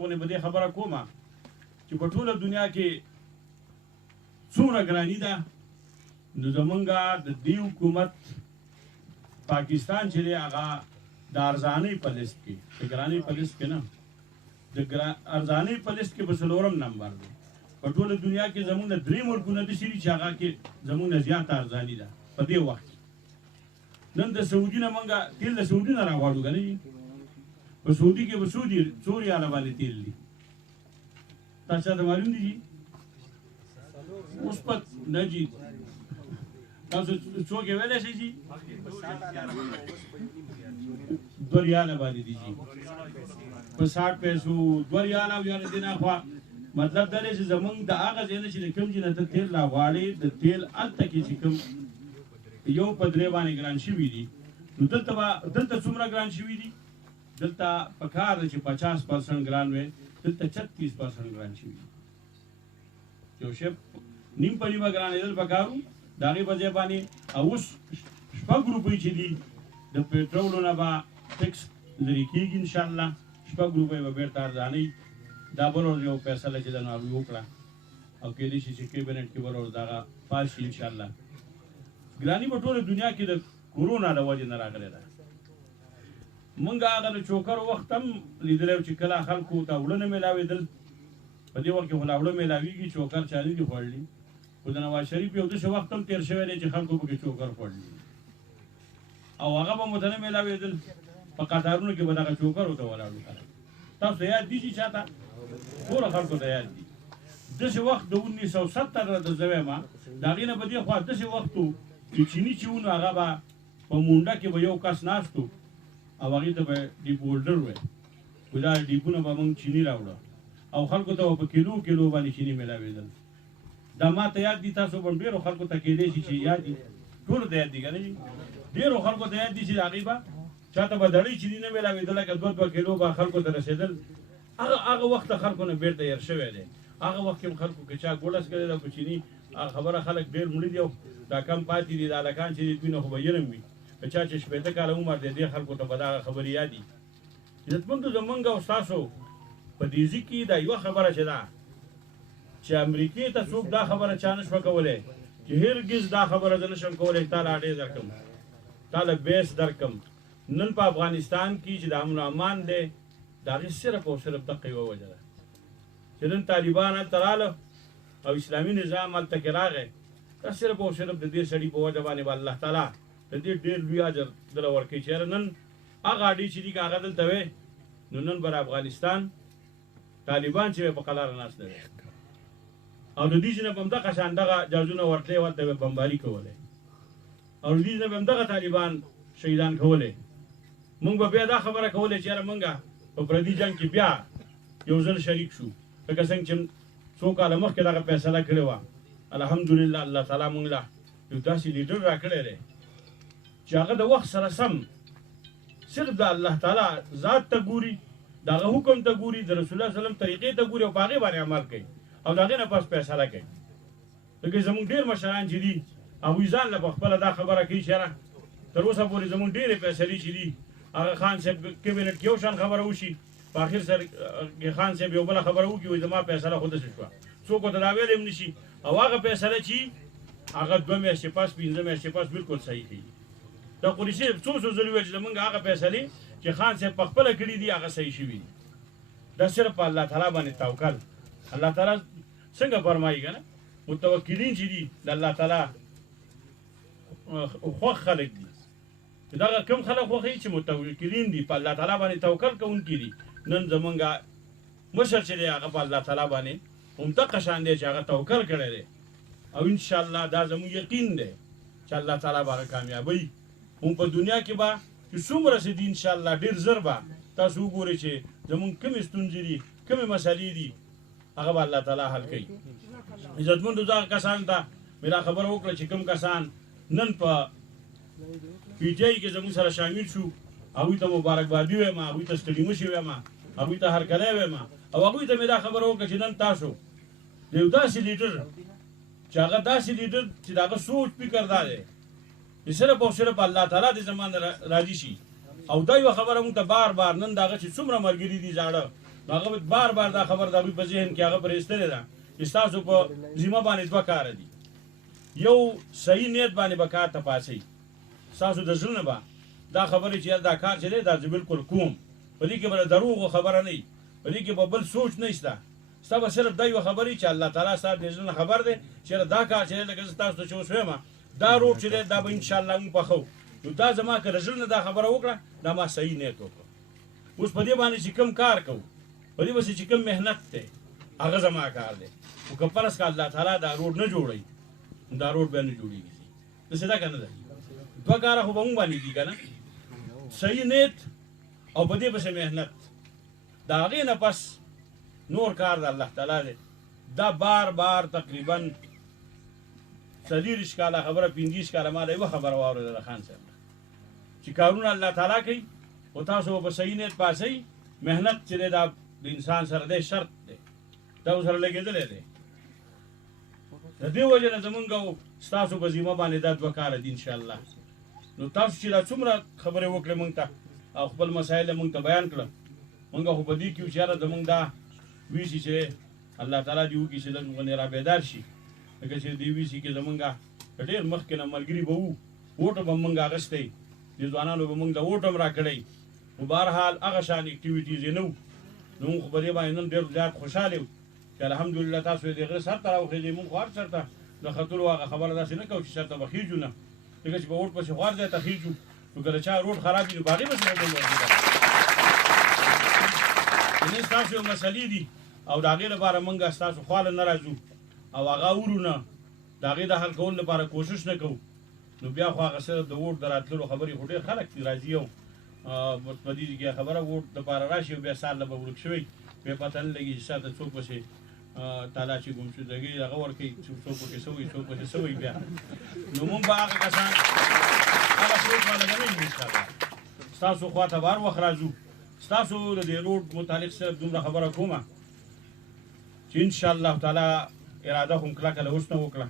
غونې به دې خبره کومه چې په ټوله دنیا کې څومره ګراني ده نو زمونږ د دې حکومت پاکستان چې دی هغه د ارزانۍ په لیست کې د ګرانۍ په لیست کې نه د ارزانۍ په لیست کې په څلورم نمبر دی په ټوله دنیا کې زمونږ 3 ملکونه داسې دي چې هغه کې زمونږ نه زیاته ارزاني ده په دې وخت کې نن د سعودي نه مونږ تیل د سعودي نه راغواړو که نه په سعودي کې به څو ریاله باندې تیل دي تاسو ته معلوم دي اوس په نه جي تاسو څوک یې ویلی شئ چې 2 ریاله باندې دي جي په 60 پیسو 2 ریاله او یعنې دې نه خوا مطلب دا دی چې زمونږ د هغه ځای نه چې د کوم ځای نه ته تیل راغواړې د تیل هلته کې چې کوم یو په 3 باندې ګران شوي دي نو دلته څومره ګران شوي دي دلته په کار ده چې 50% ګران وي دلته 36% ګران شوي دي یو شی نیم په نیمه ګرانېدل پکار وو د هغې په ځای باندې اوس 6 روپۍ چې دي د پېټرولو نه به ټکس لرې کېږي انشاءالله 6 روپۍ به بېرته ارزانۍ دا بل ورځ یو فیصله چې ده نو هغوی وکړه او کېدای شي چې کیبنټ کې بل ورځ دغه پاس شي انشاءالله ګراني په ټوله دنیا کې د کورونا د وجې نه راغلی ده مونږ هغه د چوکر وخت هم لیدلی چې کله خلکو ته اوړه نه میلاوېدل په دې وخت کې خو لا اوړه میلاوېږي چوکر چا نه دي خوړلي خو د نواز شریف یو داسې وخت هم تېر شوی دی چې خلکو پکې چوکر خوړلي او هغه به مو ته نه میلاوېدل په قطارونو کې به دغه چوکر ورته ولاړو خلک تاسو یاد دي چې چاته ټوله خلکو ته یاد دي داسې وخت د 1970 د زه وایم د هغې نه به دې خوا داسې وخت و چې چیني چې و نو هغه به په مونډه کې به یو کس ناست و او هغې ته به ډیپ هولډر وی خو دا ډیپونه به موږ چیني راوړه او خلکو ته به په کیلو باندې چیني میلاوېدل دا ما ته یاد دي تاسو به ډېرو خلکو ته کیدای شي چې یاد دي ټولو ته یاد دي که نه ډېرو خلکو ته یاد دي چې د هغې به چاته به دړۍ چیني نه میلاوېدل لکه 2 کیلو به خلکو ته رسېدل هغه وخت خلکو نه بیرته هېر شوی دی هغه وخت کې خلکو که چا ګوړس کړی ده په چیني خبره خلک ډېر مړي دي او دا کم پاتې دي د هلکان چې دي دوی نه خو به یرم وي که چا چې 80 کاله عمر دی دې خلکو ته به دغه خبرې یاد دي عزتمندو زمونږ او ستاسو په دیزي کې دا یوه خبره چې ده چې امریکې ته څوک دا خبره چا نه شوه کولی چې هرګز دا خبره زه نشم کولی تا له اډې درکړم تا له بیس درکړم نن په افغانستان کې چې د امن و امان دی د هغې صرف او صرف دقه یوه وجه ده چې نن طالبان هلته راله او اسلامي نظام هلته کې راغی دا صرف او صرف د دې سړي په وجه باندې به الله تعالی د دې ډېر لوی اجر دله ورکوي چې نن هغه اډې چې دي که هغه دلته وی نو نن به افغانستان طالبان چې په قلاره ناسته وی او د دې نه به همدغه شان دغه جازونه ورتلی ورته به بمباري کولی او د دې نه به همدغه طالبان شهیدان کولی مونږ به بیا دا خبره کولی چې یاره مونږ په پردي جنګ کې بیا یو ځل شریک شو لکه څنګه چې څو کاله مخکې دغه فیصله کړې وه الحمدلله الله تعالی مونږ له یو داسې لیډر راکړی دی چې هغه د وخت سره سم صرف د الله تعالی ذات ته ګوري د هغه حکم ته ګوري د رسول الله وسلم طریقې ته ګوري او په هغې باندې عمل کوي او د هغې نه پس فیصله کوي لکه زمونږ ډېر مشران چې دي هغوی ځان له په خپله دا خبره کوي چې یاره تر اوسه پورې زمونږ ډېرې فیصلې چې دي هغه خان صاحب کابینټ کې یو شان خبره وشي په آخر سر کې خان صاحب یو بله خبره وکړي وایي زما فیصله خو داسې شوه څوک ورته دا ویلی هم نه شي او هغه فیصله چې هغه 2 میاشتې پس 15 میاشتې پس بالکل صحیح کوي دا قري صاحب څو ځلې ویل چې زمونږ هغه فیصلې چې خان صاحب په خپله کړي دي هغه صحیح شوي دي دا صرف په الله تعالی باندې توکل الله تعالی څنګه فرمایي که نه متوکلین چې دي د الله تعالی خوښ خلک دي دغه کوم خلک خوښوي چې متوکلین دي په الله تعالی باندې توکل کوونکي دي نن زمونږ مشر چې دی هغه په الله تعالی باندې همدغه شان دی چې هغه توکل کړی دی او انشاءالله دا زموږ یقین دی چې الله تعالی به هغه کامیابوي هم په دنیا کې به چې څومره څه دي انشاءالله ډېر زر به تاسو وګورئ چې زمونږ کومې ستونزې دي کومې مسلې دي هغه به الله تعالی حل کوي عزتمندو دغه کسانو ته مې دا خبره وکړه چې کوم کسان نن په پی ټي آی کې زموږ سره شامل شو هغوی ته مبارکبادي وایم هغوی ته ستړي مه شي وایم هغوی ته هرکلی وایم او هغوی ته مې دا خبره وکړه چې نن تاسو د یو داسې لیډر چې هغه داسې لیډر چې د هغه سوچ فکر دا دی چې صرف او صرف الله تعالی د زمان راضي شي او دا یوه خبره مونږ ته بار بار نن د هغه چې څومره ملګري دي زاړه نو هغه بار بار دا خبر د هغوی په ذهن کې هغه پرې ایستلې ده چې ستاسو په ذمه باندې دوه کاره دي. یو صحیح نیت باندې به کار ته پاسئ، ستاسو د زړه نه به دا خبرې چې دا کار چې دی دا زه بالکل کوم، په دې کې به د دروغو خبره نه وي، په دې کې به بل سوچ نه شته، ستا به صرف دا یوه خبرې چې الله تعالی ستا د زړه نه خبر دی چې دا کار چې دی لکه زه تاسو ته چې اوس وایم دا روډ چې دی دا به انشاءالله موږ پخو. نو دا زما که د زړه نه دا خبره وکړه دا ما صحیح نیت وکړه. اوس په دې باندې چې کوم کار کوو، په دې پسې چې کوم محنت دی هغه زما کار دی. خو که فرض که الله تعالی دا روډ نه جوړوي دا روډ بیا نه جوړېږي. داسې ده که نه ده؟ دوه کاره خو به مونږ باندې دي که نه، صحیح نیت او په دې پسې محنت. د هغې نه پس نور کار د الله تعالی دی. دا بار بار تقریبا 40 کاله خبره 50 کاله ما د یوه خبره واورېدله خان صاحب چې کارونه الله تعالی کوي خو تاسو به په صحیح نیت پاسئ. محنت چې دی دا د انسان سره دی شرط دی، دا ورسره لګېدلی دی. د دې وجې نه زمونږ او ستاسو په ذمه باندې دا دوه کاله دي انشاءالله. نو تاسو چې دا څومره خبرې وکړې مونږ ته او خپل مسایل یې مونږ ته بیان کړل، مونږ خو په دې کې یو چې یاره زمونږ دا ویسي چې الله تعالی دې وکړي چې لږ غونې را بیدار شي. لکه چې دې ویسي کې زمونږ ډېر مخکې نه ملګري به وو، ووټ به مونږ اخیستی، دې ځوانانو به مونږ ته ووټ هم را کړی. نو بهرحال هغه شان اکټیویټیز یې نه وو. نو مونږ خو په دې باندې نن ډېر زیات خوشحاله یو چې الحمدلله تاسو یې د غره سر ته راوخېږئ. مونږ خو هر سر ته د ختلو هغه خبره داسې نه کوو چې سر ته به خېږو نه، ځکه چې په ووټ پسې خو هر ځای ته خېږو. نو که د چا روډ خراب وي نو په هغې پسې به نن ستاسو یو مسلې دي او د هغې لپاره مونږ ستاسو خواله نه راځو او هغه اورو نه، د هغې د حل کولو لپاره کوشش نه کوو. نو بیا خو هغه صرف د ووټ د راتللو خبرې خو ډېر خلک دي راځي او په دې کې خبره ووټ دپاره راشي او بیا سال نه به ورک شوی، بیا پته نه لګي چې شاته څوک پسې تالا چې ګمشدګي هغه ورکوي، څوک پکې څه وایي څوک پسې څه وایي. بیا نو مونږ به هغه کسان هغه سوچ باندې نه وي انشاءالله. ستاسو خوا ته به هر وخت راځو. ستاسو د دې روډ متعلق صرف دومره خبره کومه چې انشاءالله تعالی اراده خو کلکه له اوس نه وکړه